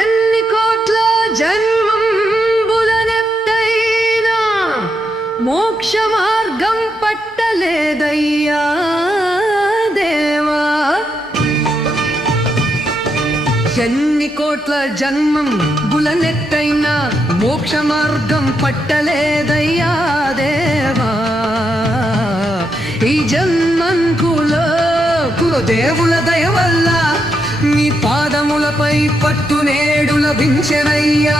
ఎన్ని కోట్ల జన్మంబులనెత్తైనా మోక్ష మార్గం పట్టలేదయ్యా దేవా. ఎన్ని కోట్ల జన్మంబులనెత్తైనా మోక్ష మార్గం పట్టలేదయ్యా దేవా. ఈ జన్మంకులో కులదేవుల దయ వల్ల నీ పాదములపై పట్టు నేడు లభించెనయ్యా.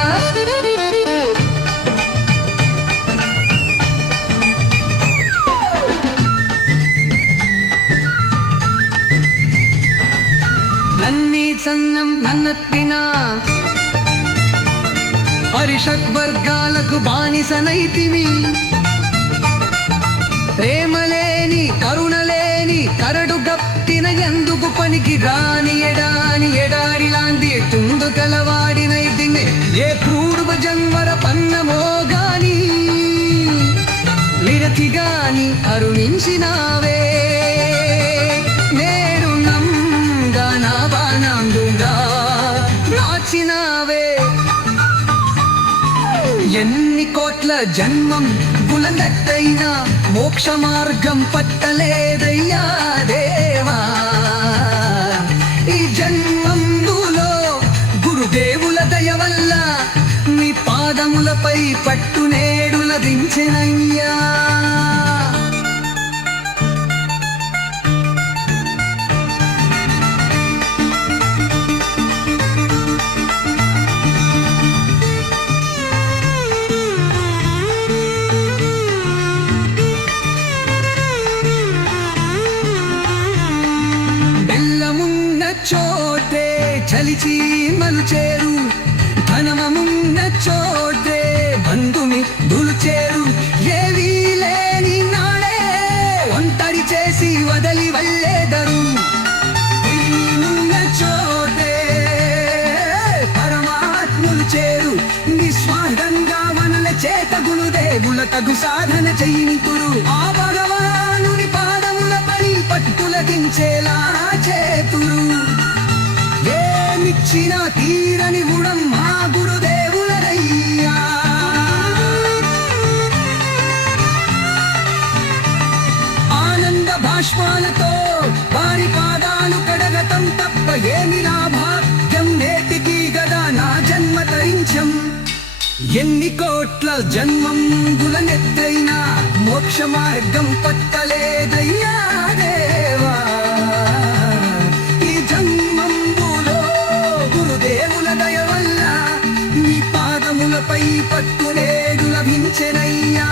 నన్నీ సన్నం నన్నెత్తిన పరిషద్వర్గాలకు బానిసనైతివి. ప్రేమలేని కరుణలేని కరడు గప్పిన ఎందుకు పనికి రాని ఎడారి లాంటి తుందు కలవాడినైతిని. ఏ పూర్వ జన్మర పన్నమో గాని నిరతి గాని అరుణించినావే. నేడు నంగా నా బాణందుగా నాచినావే. ఎన్ని కోట్ల జన్మం గులనెత్తైనా మోక్ష మార్గం పట్టలేదయ్యా దేవా. ఈ జన్మంలో గురుదేవుల దయ వల్ల నీ పాదములపై పట్టు నేడు లభించెనయ్యా. చోటే చలిచి మలుచేరు, ధనమమున్న చోటే బంధుమి దులుచేరు. ఏవీ లేని నాడే ఒంటరి చేసి వదలి వల్లేదరు. చోటే పరమాత్ములు చేరు. నిస్వార్థంగా వనల చేత గురుదేవుల తగు సాధన చెయ్యింతురు. ఆ భగవానుని పాదములపై పట్టులగించేలా చేతురు. ఏమిచ్చిన తీరని గుణం మా గురుదేవులదయ్యా. ఆనంద భాష్పాలతో వారి పాదాలు కడగటం తప్ప ఏమి నా భాగ్యం. నేటికి గదా నా జన్మ తరించం. ఎన్ని కోట్ల జన్మంబులనెత్తైనా మోక్ష మార్గం పట్టలేదయ్యా దేవా. ఈ జన్మంబులో గురుదేవుల దయ వల్ల నీ పాదములపై పట్టు నేడు లభించెనయ్యా.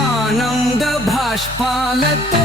ఆనంద భాష్పాలతో